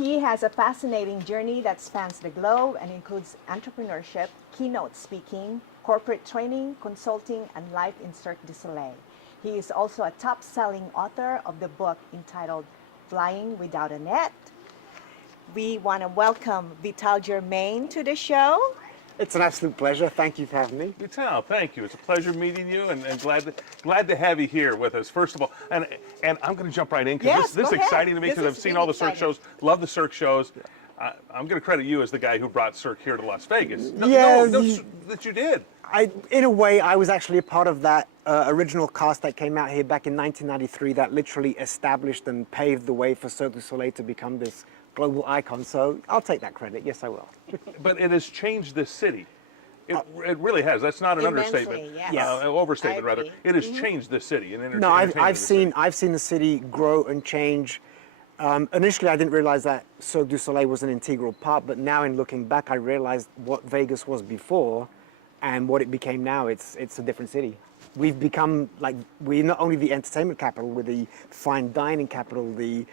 He has a fascinating journey that spans the globe and includes entrepreneurship, keynote speaking, corporate training, consulting, and life in Cirque du Soleil. He is also a top-selling author of the book entitled Flying Without a Net. We want to welcome Germaine to the show. It's an absolute pleasure. Thank you for having me. Futrell, thank you. It's a pleasure meeting you, and glad to have you here with us. First of all, and I'm going to jump right in because this is exciting to me because I've seen all the Cirque shows. Love the Cirque shows. I'm going to credit you as the guy who brought Cirque here to Las Vegas. That you did. In a way, I was actually a part of that original cast that came out here back in 1993 that literally established and paved the way for Cirque du Soleil to become this global icon. So I'll take that credit. Yes, I will. But it has changed this city. It really has. That's not an understatement. Yes. Overstatement rather. It has changed the city. No, I've seen the city grow and change. Initially, I didn't realize that Cirque du Soleil was an integral part, but now in looking back, I realized what Vegas was before and what it became now. It's a different city. We've become we're not only the entertainment capital, we're the fine dining capital, the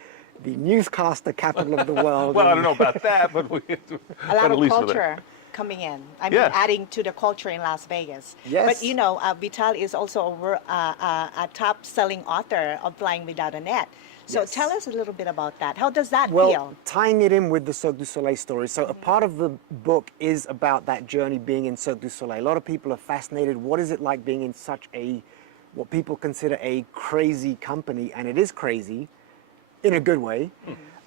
newscaster capital of the world. Well, I don't know about that, but a lot of culture coming in. I mean, adding to the culture in Las Vegas. Yes. But you know, Vital is also a top-selling author of Flying Without a Net. So tell us a little bit about that. How does that feel? Tying it in with the Cirque du Soleil story. So a part of the book is about that journey being in Cirque du Soleil. A lot of people are fascinated. What is it like being in such what people consider a crazy company? And it is crazy in a good way.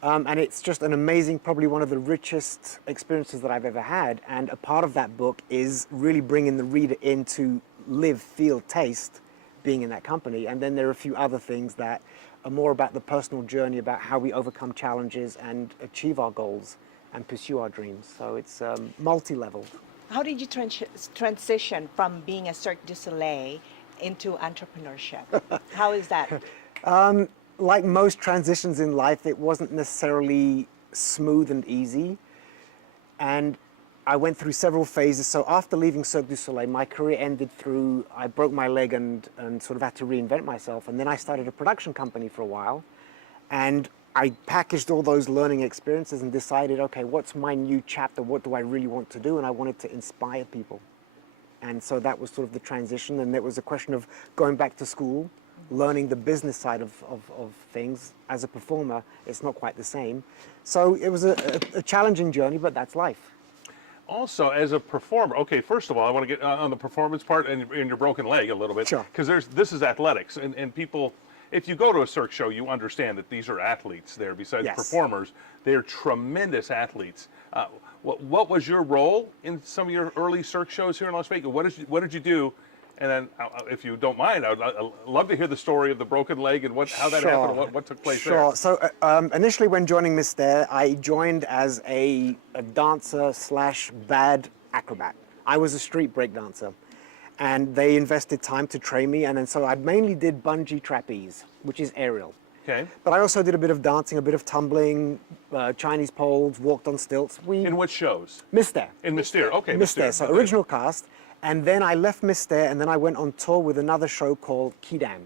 And it's just an amazing, probably one of the richest experiences that I've ever had. And a part of that book is really bringing the reader in to live, feel, taste being in that company. And then there are a few other things that are more about the personal journey, about how we overcome challenges and achieve our goals and pursue our dreams. So it's multi-leveled. How did you transition from being a Cirque du Soleil into entrepreneurship? How is that? Like most transitions in life, it wasn't necessarily smooth and easy. And I went through several phases. So after leaving Cirque du Soleil, my career ended through, I broke my leg and sort of had to reinvent myself. And then I started a production company for a while. And I packaged all those learning experiences and decided, okay, what's my new chapter? What do I really want to do? And I wanted to inspire people. And so that was sort of the transition. And it was a question of going back to school, learning the business side of things. As a performer, it's not quite the same. So it was a challenging journey, but that's life. Also, as a performer, okay, first of all, I want to get on the performance part and your broken leg a little bit. Sure. Because this is athletics, and people, if you go to a Cirque show, you understand that these are athletes there. Besides performers, they're tremendous athletes. What was your role in some of your early Cirque shows here in Las Vegas? What did you do? And then, if you don't mind, I'd love to hear the story of the broken leg and how that happened and what took place there. So initially when joining Miss Dare, I joined as a dancer / bad acrobat. I was a street break dancer. And they invested time to train me. And then so I mainly did bungee trapeze, which is aerial. Okay. But I also did a bit of dancing, a bit of tumbling, Chinese poles, walked on stilts. In what shows? Miss Dare. In Miss Dare, okay. Miss Dare, so original cast. And then I left Miss Dare, and then I went on tour with another show called Kidam.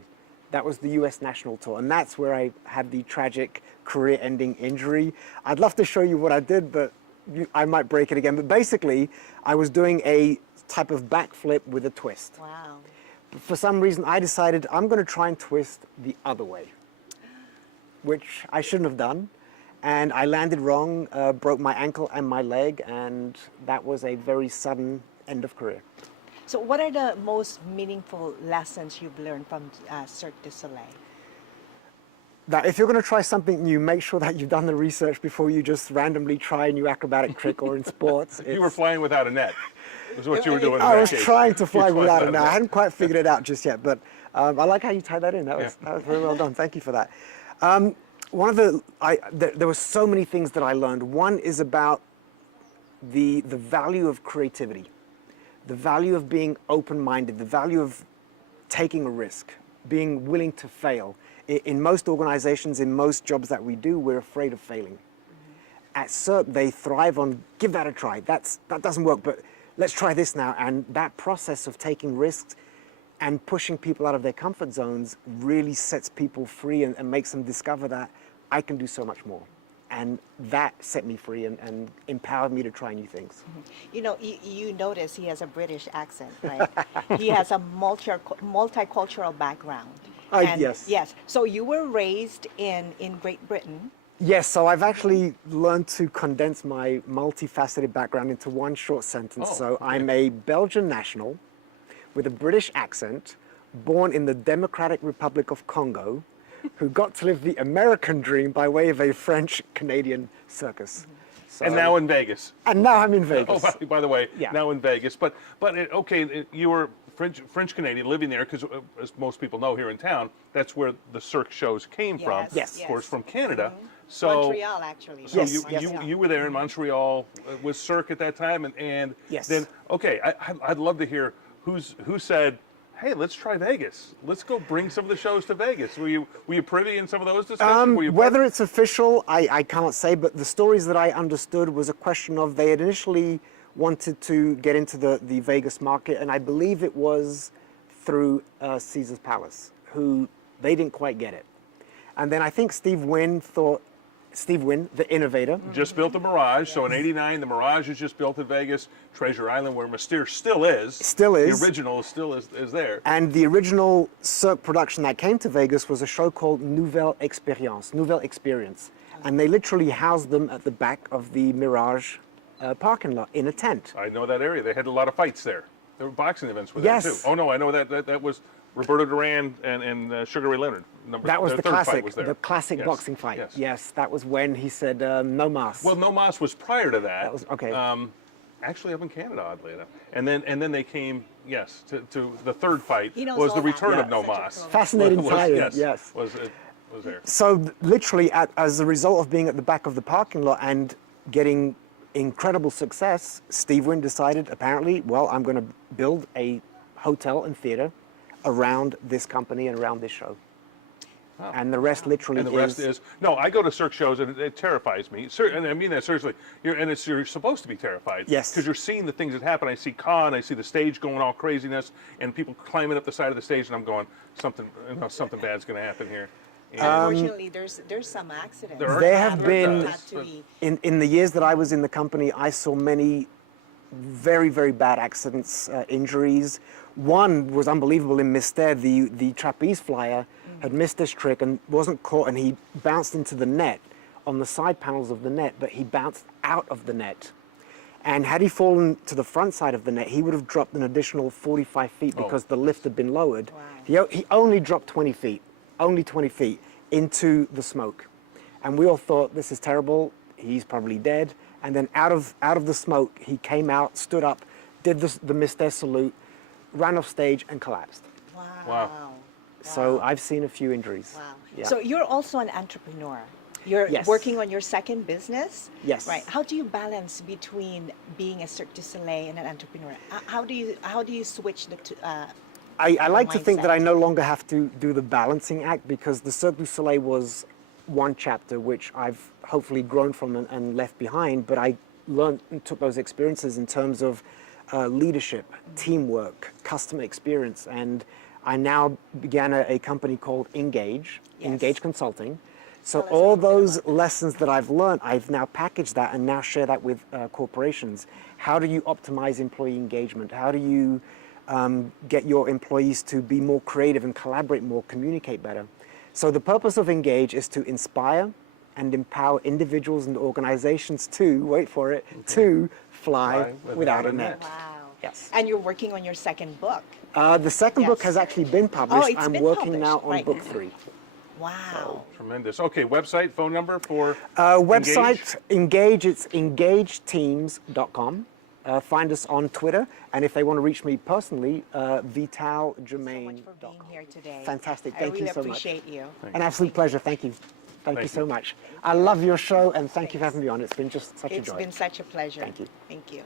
That was the US national tour, and that's where I had the tragic career-ending injury. I'd love to show you what I did, but I might break it again. But basically, I was doing a type of backflip with a twist. Wow. But for some reason, I decided I'm going to try and twist the other way, which I shouldn't have done. And I landed wrong, broke my ankle and my leg, and that was a very sudden end of career. So what are the most meaningful lessons you've learned from Cirque du Soleil? That if you're going to try something new, make sure that you've done the research before you just randomly try a new acrobatic trick or in sports. You were flying without a net. Is what you were doing. I was trying to fly without a net. I hadn't quite figured it out just yet, but I like how you tied that in. That was very well done. Thank you for that. There were so many things that I learned. One is about the value of creativity, the value of being open-minded, the value of taking a risk, being willing to fail. In most organizations, in most jobs that we do, we're afraid of failing. At Cirque, they thrive on, give that a try. That doesn't work, but let's try this now. And that process of taking risks and pushing people out of their comfort zones really sets people free and makes them discover that I can do so much more. And that set me free and empowered me to try new things. You know, you notice he has a British accent, right? He has a multicultural background. And yes. Yes. So you were raised in Great Britain. Yes, so I've actually learned to condense my multifaceted background into one short sentence. Oh, So okay. I'm a Belgian national with a British accent, born in the Democratic Republic of Congo, who got to live the American dream by way of a French-Canadian circus. So, And now in Vegas. and now I'm in Oh, Vegas. by the way, Yeah. now in Vegas. But you were French Canadian living there because, as most people know here in town, that's where the Cirque shows came from. Yes. Of course, from Canada. Mm-hmm. So, Montreal, actually. so Yes, you, yes. you were there in Montreal with Cirque at that time, and Yes. then I'd love to hear who said, hey, let's try Vegas. Let's go bring some of the shows to Vegas. Were you privy in some of those discussions? Were you Whether it's official, I can't say, but the stories that I understood was a question of they had initially wanted to get into the Vegas market, and I believe it was through Caesar's Palace, who they didn't quite get it. And then I think Steve Wynn, the innovator. just built the Mirage, so in '89 the Mirage is just built in Vegas. Treasure Island, where Mystere still is. Still is. The original still is there. And the original Cirque production that came to Vegas was a show called Nouvelle Experience. And they literally housed them at the back of the Mirage parking lot in a tent. I know that area. They had a lot of fights there. There were boxing events with there Yes. too. Oh no, I know that was Roberto Duran and Sugar Ray Leonard. That was the third fight classic, was there. the classic Yes, boxing fight. Yes. Yes, that was when he said no mas. Well, No Mas was prior to that. That was- okay. Actually, up in Canada, oddly enough. And then they came, yes, to the third fight He knows was the all that. return Yeah. of No Such a Mas. pro. Fascinating Was- tie-in, yes. Was there. So literally, as a result of being at the back of the parking lot and getting incredible success, Steve Wynn decided, apparently, well, I'm going to build a hotel and theater around this company and around this show. Wow. And the rest literally And the rest is no. I go to Cirque shows and it terrifies me. And I mean that seriously. You're supposed to be terrified. Yes. Because you're seeing the things that happen. I see Khan. I see the stage going all craziness, and people climbing up the side of the stage, and I'm going, something bad's going to happen here. And Unfortunately, there's some accidents. There are There have There been, does, but- in the years that I was in the company, I saw many very, very bad accidents, injuries. One was unbelievable in Mystere. The trapeze flyer had missed this trick and wasn't caught, and he bounced into the net on the side panels of the net, but he bounced out of the net. And had he fallen to the front side of the net, he would have dropped an additional 45 feet because the lift had been lowered. Wow. He only dropped 20 feet into the smoke. And we all thought, this is terrible, he's probably dead. And then out of the smoke, he came out, stood up, did the Mystere salute, ran off stage and collapsed. Wow. So I've seen a few injuries. Wow. Yeah. So you're also an entrepreneur. You're Yes. working on your second business. Yes. Right. How do you balance between being a Cirque du Soleil and an entrepreneur? How do you switch the two? I like to think that I mindset. no longer have to do the balancing act, because the Cirque du Soleil was one chapter which I've hopefully grown from and left behind, but I learned and took those experiences in terms of leadership, teamwork, customer experience, and I now began a company called Engage, Yes. Engage Consulting. So Tell us a all little bit those about that. lessons that I've learned, I've now packaged that and now share that with corporations. How do you optimize employee engagement? How do you get your employees to be more creative and collaborate more, communicate better? So the purpose of Engage is to inspire and empower individuals and organizations to, wait for it, to fly without a net. Wow. Yes. And you're working on your second book. The second book Yes. has actually been published. it's I'm been working now published, on right. book 3. Wow. Tremendous. Okay, website, phone number for Website, Engage, it's engageteams.com. Find us on Twitter, and if they want to reach me personally, So much vitalgermaine.com. for being here today. Fantastic. I Thank really you so much. appreciate you. An absolute pleasure. Thank you. Thank you you. so much. I love your show, and thank you for having me on. It's been just such a It's joy. been such a pleasure. Thank you. Thank you.